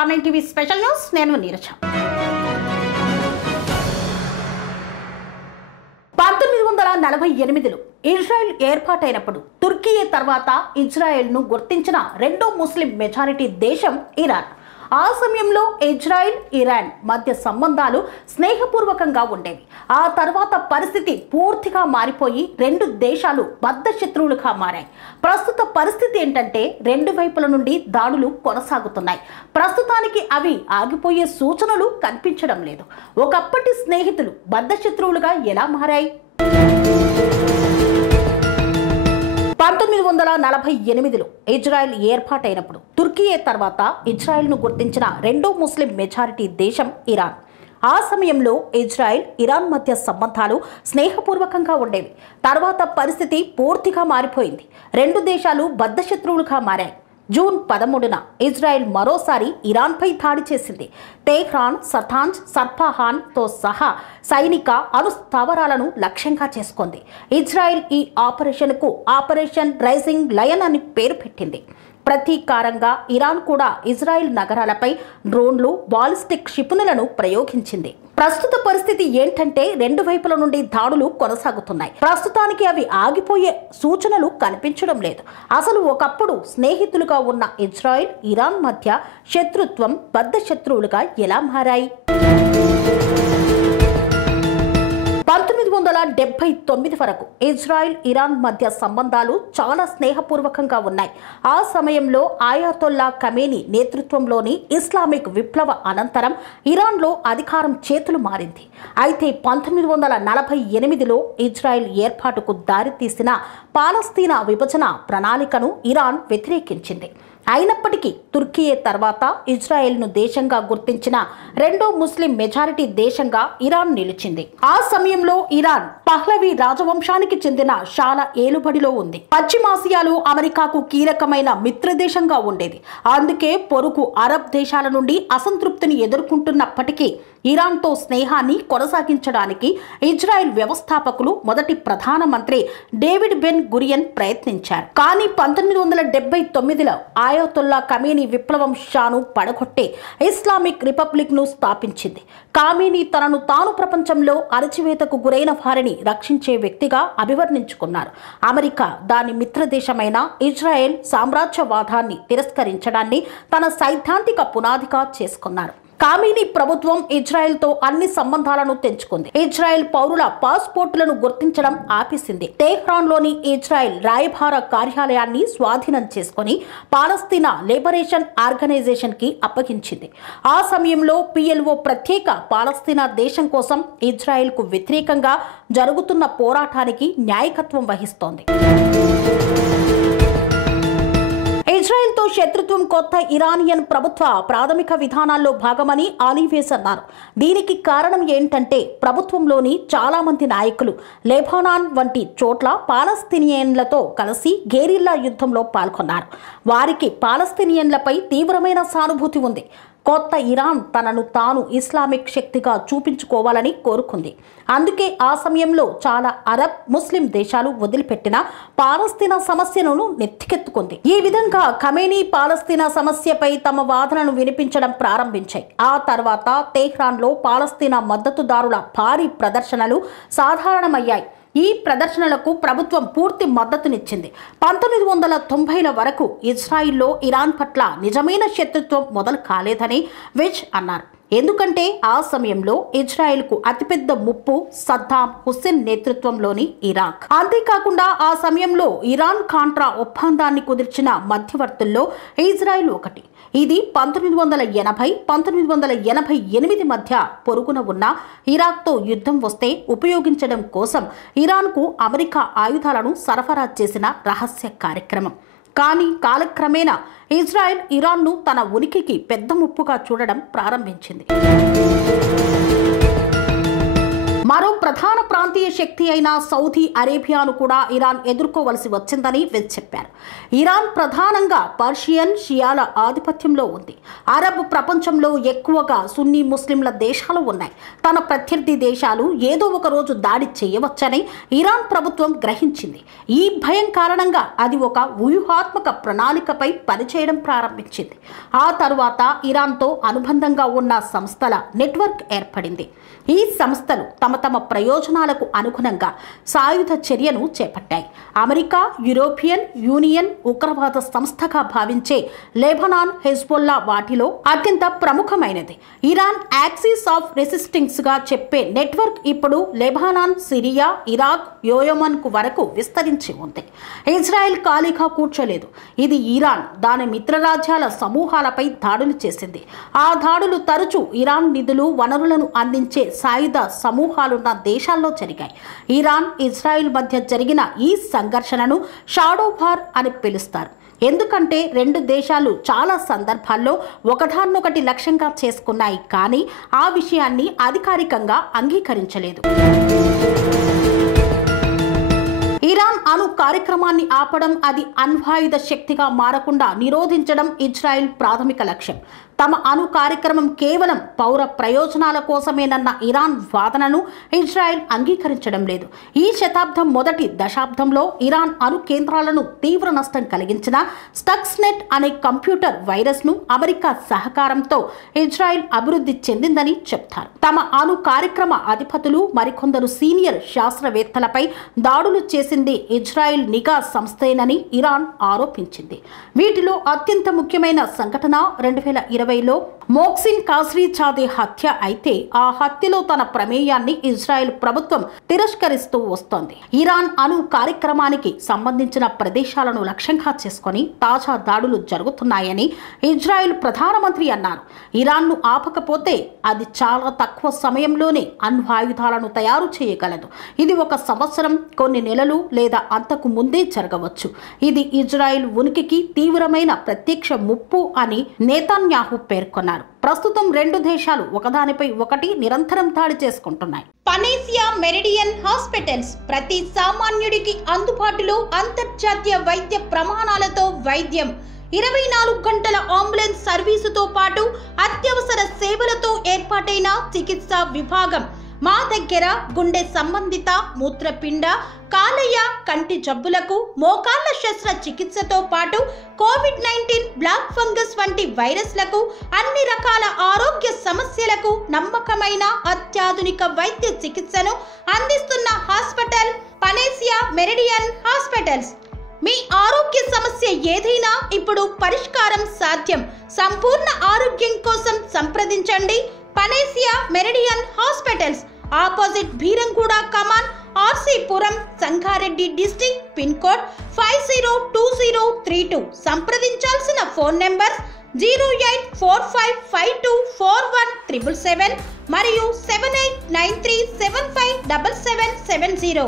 Star 9 TV special news నేను Neeraja. 1948లో Israel ఏర్పాటైనప్పుడు తుర్కీ తర్వాత ఇజ్రాయెల్ను గుర్తించిన రెండో ముస్లిం మెజారిటీ దేశం ఇరాన్. ఆ సమయంలో ఇజ్రాయెల్ ఇరాన్ మధ్య సంబంధాలు స్నేహపూర్వకంగా ఉండేవి. ఆ తర్వాత పరిస్థితి పూర్తిగా మారిపోయి రెండు దేశాలు బద్ధ శత్రువులుగా మారాయి. ప్రస్తుత పరిస్థితి ఏంటంటే రెండు వైపుల నుండి దాడులు కొనసాగుతున్నాయి. ప్రస్తుతానికి అవి ఆగిపోయే సూచనలు కనిపించడం లేదు. ఒకప్పటి స్నేహితులు బద్ధ శత్రువులుగా ఎలా మారాయి? 1948లో ఇజ్రాయెల్ ఏర్పాటైనప్పుడు తుర్కీ తర్వాత ఇజ్రాయెల్ను గుర్తించిన రెండో ముస్లిం మెజారిటీ దేశం ఇరాన్. ఆ సమయంలో ఇజ్రాయెల్ ఇరాన్ మధ్య సంబంధాలు స్నేహపూర్వకంగా ఉండేవి. తర్వాత పరిస్థితి పూర్తిగా మారిపోయింది. రెండు దేశాలు బద్ధ శత్రువులుగా మారాయి. జూన్ 13న ఇజ్రాయెల్ మరోసారి ఇరాన్పై దాడి చేసింది. టెహ్రాన్, సతాంజ్, సర్ఫాహాన్తో సహా సైనిక అణుస్థావరాలను లక్ష్యంగా చేసుకుంది. ఇజ్రాయెల్ ఈ ఆపరేషన్కు ఆపరేషన్ రైజింగ్ లయన్ అని పేరు పెట్టింది. ప్రతీకారంగా ఇరాన్ కూడా ఇజ్రాయెల్ నగరాలపై డ్రోన్లు, బాలిస్టిక్ క్షిపణులను ప్రయోగించింది. ప్రస్తుత పరిస్థితి ఏంటంటే రెండు వైపుల నుండి దాడులు కొనసాగుతున్నాయి. ప్రస్తుతానికి అవి ఆగిపోయే సూచనలు కనిపించడం లేదు. అసలు ఒకప్పుడు స్నేహితులుగా ఉన్న ఇజ్రాయెల్ ఇరాన్ మధ్య శత్రుత్వం బద్ధ శత్రువులుగా ఎలా మారాయి? 1979 వరకు ఇజ్రాయెల్ ఇరాన్ మధ్య సంబంధాలు చాలా స్నేహపూర్వకంగా ఉన్నాయి. ఆ సమయంలో అయాతొల్లా ఖమేనీ నేతృత్వంలోని ఇస్లామిక్ విప్లవ అనంతరం ఇరాన్లో అధికారం చేతులు మారింది. అయితే 1948లో ఇజ్రాయెల్ ఏర్పాటుకు దారితీసిన పాలస్తీనా విభజన ప్రణాళికను ఇరాన్ వ్యతిరేకించింది. అయినప్పటికీ తుర్కీ తర్వాత ఇజ్రాయెల్ను దేశంగా గుర్తించిన రెండో ముస్లిం మెజారిటీ దేశంగా ఇరాన్ నిలిచింది. ఆ సమయంలో ఇరాన్ పహ్లవీ రాజవంశానికి చెందిన షాల ఏలుబడిలో ఉంది. పశ్చిమాసియాలో అమెరికాకు కీలకమైన మిత్రదేశంగా ఉండేది. అందుకే పొరుగు అరబ్ దేశాల నుండి అసంతృప్తిని ఎదుర్కొంటున్నప్పటికీ ఇరాన్తో స్నేహాన్ని కొనసాగించడానికి ఇజ్రాయెల్ వ్యవస్థాపకులు మొదటి ప్రధానమంత్రి డేవిడ్ బెన్ గురియన్ ప్రయత్నించారు. కానీ 1979లో అయాతొల్లా ఖమేనీ విప్లవం షాను పడగొట్టి ఇస్లామిక్ రిపబ్లిక్ ను స్థాపించింది. ఖమేనీ తనను తాను ప్రపంచంలో అణచివేతకు గురైన వారిని రక్షించే వ్యక్తిగా అభివర్ణించుకున్నారు. అమెరికా దాని మిత్రదేశమైన ఇజ్రాయెల్ సామ్రాజ్యవాదాన్ని తిరస్కరించడాన్ని తన సైద్ధాంతిక పునాదిగా చేసుకున్నారు. ఖమేనీ ప్రభుత్వం ఇజ్రాయెల్తో అన్ని సంబంధాలను తెంచుకుంది. ఇజ్రాయెల్ పౌరుల పాస్పోర్టులను గుర్తించడం ఆపేసింది. టెహ్రాన్లోని ఇజ్రాయెల్ రాయబార కార్యాలయాన్ని స్వాధీనం చేసుకుని పాలస్తీనా లిబరేషన్ ఆర్గనైజేషన్ కి అప్పగించింది. ఆ సమయంలో PLO ప్రత్యేక పాలస్తీనా దేశం కోసం ఇజ్రాయెల్కు వ్యతిరేకంగా జరుగుతున్న పోరాటానికి నాయకత్వం వహిస్తోంది. ఇజ్రాయెల్తో శత్రుత్వం కొత్త ఇరానియన్ ప్రభుత్వ ప్రాథమిక విధానాల్లో భాగమని ఆలివేస్ అన్నారు. దీనికి కారణం ఏంటంటే ప్రభుత్వంలోని చాలా మంది నాయకులు లెబనాన్ వంటి చోట్ల పాలస్తీనియన్లతో కలిసి గెరిల్లా యుద్ధంలో పాల్గొన్నారు. వారికి పాలస్తీనియన్లపై తీవ్రమైన సానుభూతి ఉంది. కొత్త ఇరాన్ తనను తాను ఇస్లామిక్ శక్తిగా చూపించుకోవాలని కోరుకుంది. అందుకే ఆ సమయంలో చాలా అరబ్ ముస్లిం దేశాలు వదిలిపెట్టిన పాలస్తీనా సమస్యను నెత్తికెత్తుకుంది. ఈ విధంగా ఖమేనీ పాలస్తీనా సమస్యపై తమ వాదనను వినిపించడం ప్రారంభించాయి. ఆ తర్వాత టెహ్రాన్లో పాలస్తీనా మద్దతుదారుల భారీ ప్రదర్శనలు సాధారణమయ్యాయి. ఈ ప్రదర్శనలకు ప్రభుత్వం పూర్తి మద్దతునిచ్చింది. 1990ల వరకు ఇజ్రాయిల్లో ఇరాన్ పట్ల నిజమైన శత్రుత్వం మొదలు కాలేదని వెజ్ అన్నారు. ఎందుకంటే ఆ సమయంలో ఇజ్రాయెల్కు అతిపెద్ద ముప్పు సద్దాం హుస్సేన్ నేతృత్వంలోని ఇరాక్. అంతేకాకుండా ఆ సమయంలో ఇరాన్ కాంట్రా ఒప్పందాన్ని కుదిర్చిన మధ్యవర్తుల్లో ఇజ్రాయెల్ ఒకటి. ఇది 1980-1988 మధ్య పొరుగున ఉన్న ఇరాక్తో యుద్ధం వస్తే ఉపయోగించడం కోసం ఇరాన్కు అమెరికా ఆయుధాలను సరఫరా చేసిన రహస్య కార్యక్రమం. కానీ కాలక్రమేణా ఇజ్రాయెల్ ఇరాన్ను తన ఉనికికి పెద్ద ముప్పుగా చూడడం ప్రారంభించింది. మరో ప్రధాన ప్రాంతీయ శక్తి అయిన సౌదీ అరేబియాను కూడా ఇరాన్ ఎదుర్కోవలసి వచ్చిందని చెప్పారు. ఇరాన్ ప్రధానంగా పర్షియన్ షియాల ఆధిపత్యంలో ఉంది. అరబ్ ప్రపంచంలో ఎక్కువగా సున్నీ ముస్లింల దేశాలు ఉన్నాయి. తన ప్రత్యర్థి దేశాలు ఏదో ఒక రోజు దాడి చేయవచ్చని ఇరాన్ ప్రభుత్వం గ్రహించింది. ఈ భయం కారణంగా అది ఒక వ్యూహాత్మక ప్రణాళికపై పనిచేయడం ప్రారంభించింది. ఆ తరువాత ఇరాన్తో అనుబంధంగా ఉన్న సంస్థల నెట్వర్క్ ఏర్పడింది. ఈ సంస్థలు తమ ప్రయోజనాలకు అనుగుణంగా సాయుధ చర్యను చేపట్టాయి. అమెరికా, యూరోపియన్ యూనియన్ ఉగ్రవాద సంస్థగా భావించే లెబనాన్, హెజ్బొల్లా వాటిలో అత్యంత ప్రముఖమైనది. ఇరాన్ యాక్సిస్ ఆఫ్ రెసిస్టెన్స్ గా చెప్పే నెట్వర్క్ ఇప్పుడు లెబనాన్, సిరియా, ఇరాక్, యోయమన్ కు వరకు విస్తరించి ఉంది. ఇజ్రాయెల్ ఖాళీగా కూర్చోలేదు. ఇది ఇరాన్ దాని మిత్రరాజ్యాల సమూహాలపై దాడులు చేసింది. ఆ దాడులు తరచూ ఇరాన్ నిధులు, వనరులను అందించే సాయుధ సమూహాలున్న దేశాల్లో జరిగాయి. ఇరాన్, ఇజ్రాయెల్ మధ్య జరిగిన ఈ సంఘర్షణను షాడో వార్ అని పిలుస్తారు. ఎందుకంటే రెండు దేశాలు చాలా సందర్భాల్లో ఒకదాన్నొకటి లక్ష్యంగా చేసుకున్నాయి, కానీ ఆ విషయాన్ని అధికారికంగా అంగీకరించలేదు. ఇరాన్ అణు కార్యక్రమాన్ని ఆపడం, అది అణ్వాయుధ శక్తిగా మారకుండా నిరోధించడం ఇజ్రాయెల్ ప్రాథమిక లక్ష్యం. తమ అణు కార్యక్రమం కేవలం పౌర ప్రయోజనాల కోసమేనన్న ఇరాన్ వాదనను ఇజ్రాయెల్ అంగీకరించడం లేదు. ఈ శతాబ్దం మొదటి దశాబ్దంలో ఇరాన్ అణు కేంద్రాలను తీవ్ర నష్టం కలిగించిన స్టక్స్నెట్ అనే కంప్యూటర్ వైరస్ను అమెరికా సహకారంతో ఇజ్రాయెల్ అభివృద్ధి చెందిందని చెప్తారు. తమ అణు కార్యక్రమ అధిపతులు మరికొందరు సీనియర్ శాస్త్రవేత్తలపై దాడులు చేసింది ఇజ్రాయెల్ నిఘా సంస్థేనని ఇరాన్ ఆరోపించింది. వీటిలో అత్యంత ముఖ్యమైన సంఘటన 2020లో మోక్సిన్ కాజ్రీజాదే హత్య అయితే, ఆ హత్యలో తన ప్రమేయాన్ని ఇజ్రాయెల్ ప్రభుత్వం తిరస్కరిస్తూ వస్తోంది. ఇరాన్ అణు కార్యక్రమానికి సంబంధించిన ప్రదేశాలను లక్ష్యంగా చేసుకొని తాజా దాడులు జరుగుతున్నాయని ఇజ్రాయెల్ ప్రధానమంత్రి అన్నారు. ఇరాన్ను ఆపకపోతే అది చాలా తక్కువ సమయంలోనే అణ్వాయుధాలను తయారు చేయగలదు. ఇది 1 సంవత్సరం, కొన్ని నెలలు లేదా అంతకు ముందే జరగవచ్చు. ఇది ఇజ్రాయెల్ ఉనికికి తీవ్రమైన ప్రత్యక్ష ముప్పు అని నేతన్యాహు పేర్కొన్నారు. ప్రస్తుతం రెండు దేశాలు ఒకదానిపై ఒకటి నిరంతరం దాడి చేసుకుంటున్నాయి. పనేసియా మెరిడియన్ హాస్పిటల్స్ ప్రతి సామాన్యుడికి అందుబాటులో అంతర్జాతీయ వైద్య ప్రమాణాలతో వైద్యం, 24 గంటల అంబులెన్స్ సర్వీసుతో పాటు అత్యవసర సేవలతో ఏర్పాటైన చికిత్సా విభాగం. మా దగ్గర గుండె సంబంధిత, మూత్రపిండ, కాలేయ, కంటి జబ్బులకు, మోకాళ్ల శస్త్రచికిత్సతో పాటు కోవిడ్-19, బ్లాక్ ఫంగస్ వంటి వైరస్లకు, అన్ని రకాల ఆరోగ్య సమస్యలకు నమ్మకమైన అత్యాధునిక వైద్య చికిత్సను అందిస్తున్న హాస్పిటల్ పనేసియా మెరిడియన్ హాస్పిటల్స్. మీ ఆరోగ్య సమస్య ఏదైనా ఇప్పుడు పరిష్కారం సాధ్యం. సంపూర్ణ ఆరోగ్యం కోసం సంప్రదించండి Panacea Meridian Hospitals. Opposite Beeramguda కమాన్, RC Puram, Sangareddy district. Pin code 502032. సంప్రదించాల్సిన ఫోన్ నెంబర్ 0845524177 మరియు 7893757770.